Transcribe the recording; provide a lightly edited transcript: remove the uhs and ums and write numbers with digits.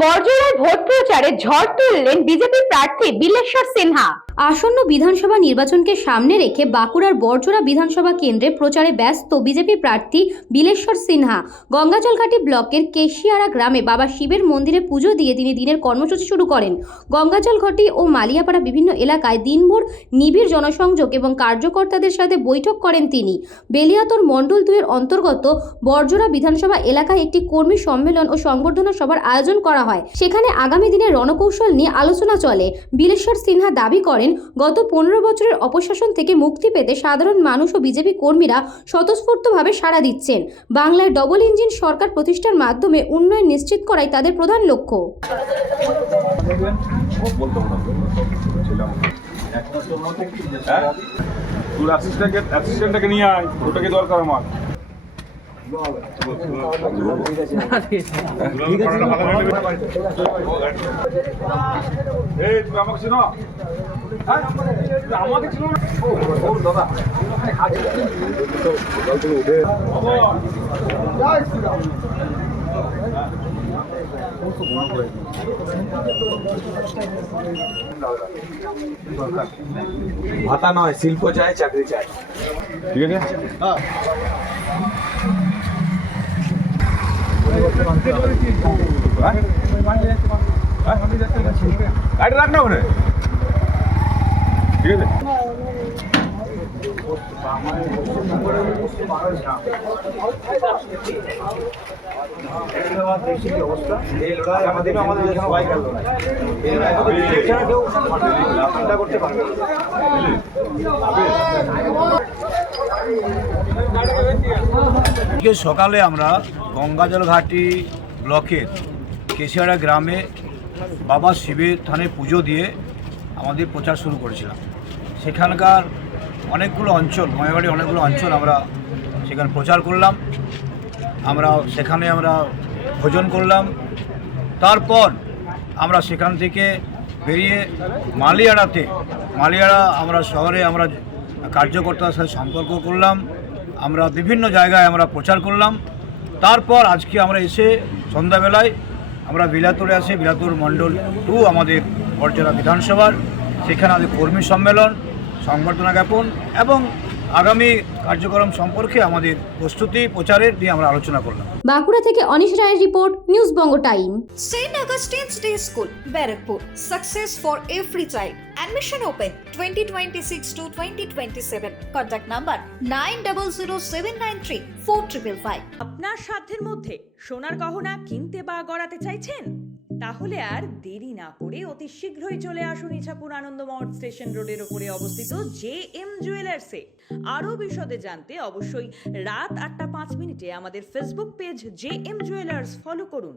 বড়জোড়ায় vote প্রচারে ঝড় তুললেন বিজেপি প্রার্থী বিলেশ্বর সিনহা। আসন্ন বিধানসভা নির্বাচনকে সামনে রেখে বাঁকুড়ার বড়জোড়া বিধানসভা কেন্দ্রে প্রচারে ব্যস্ত বিজেপি প্রার্থী বিলেশ্বর সিনহা। গঙ্গাজলঘাটি ব্লকের কেশিয়ারা গ্রামে বাবা শিবের মন্দিরে পুজো দিয়ে তিনি দিনের কর্মসূচি শুরু করেন। গঙ্গাজলঘাটি ও মালিয়াপাড়া বিভিন্ন এলাকায় দিনভর নিবিড় জনসংযোগ এবং কার্যকর্তাদের সাথে বৈঠক করেন তিনি। বেলিয়াতর মণ্ডল 2 এর অন্তর্গত বড়জোড়া বিধানসভা এলাকায় একটি কর্মী সম্মেলন ও সংবর্ধনা সভার আয়োজন করা হয়। সেখানে আগামী দিনের রণকৌশল নিয়ে আলোচনা চলে। বিলেশ্বর সিনহা দাবি করেন, গত 15 বছরের অপশাসন থেকে মুক্তি পেতে সাধারণ মানুষ ও বিজেপি কর্মীরা স্বতঃস্ফূর্তভাবে সাড়া দিচ্ছেন। বাংলায় ডবল ইঞ্জিন সরকার প্রতিষ্ঠার মাধ্যমে উন্নয়ন নিশ্চিত করাই তাদের প্রধান লক্ষ্য। অ্যাসিস্ট্যান্টটাকে নিয়ে আয়, ওটাকে দরকার আমার। এই তুমি আমাকে চিনো? আমাকে চিনো না? ও দাদা ভাতা নয়, শিল্প চাই, চাকরি চাই। ঠিক আছে, হ্যাঁ। গাড়ি রাখ না ওখানে, ঠিক আছে। সকালে আমরা গঙ্গাজলঘাটি ব্লকের কেশিয়ারা গ্রামে বাবা শিবের থানে পুজো দিয়ে আমাদের প্রচার শুরু করেছিলাম। সেখানকার অনেকগুলো অঞ্চল, ময়বাড়ি অনেকগুলো অঞ্চল আমরা সেখানে প্রচার করলাম। সেখানে আমরা ভোজন করলাম। তারপর আমরা সেখান থেকে বেরিয়ে মালিয়াড়া আমরা শহরে আমরা কার্যকর্তার সাথে সম্পর্ক করলাম। আমরা বিভিন্ন জায়গায় আমরা প্রচার করলাম। তারপর আজকে আমরা এসে সন্ধ্যাবেলায় আমরা বিলাতুরে আসি, বিলাতুর মণ্ডল 2 আমাদের বড়জোড়া বিধানসভার, সেখানে আমাদের কর্মী সম্মেলন, সংবর্ধনা জ্ঞাপন এবং আগামী কার্যক্রম সম্পর্কে আমাদের প্রস্তুতি প্রচারের নিয়ে আমরা আলোচনা করলাম। বাঁকুড়া থেকে অনিশ রায়ের report, news Banga time. St. Augustine's Day School, Barrackpur. Success for every child. Admission open 2026 to 2027. Contact number 9007934555. আপনার সাধ্যের মধ্যে সোনার গহনা কিনতে বা গড়াতে চাইছেন? তাহলে আর দেরি না করে অতি শীঘ্রই চলে আসুন ইছাপুর আনন্দমঠ স্টেশন রোডের উপরে অবস্থিত JM জুয়েলার্সে। আরও বিশদে জানতে অবশ্যই রাত 8টা 5 মিনিটে আমাদের Facebook page JM jewellers follow করুন।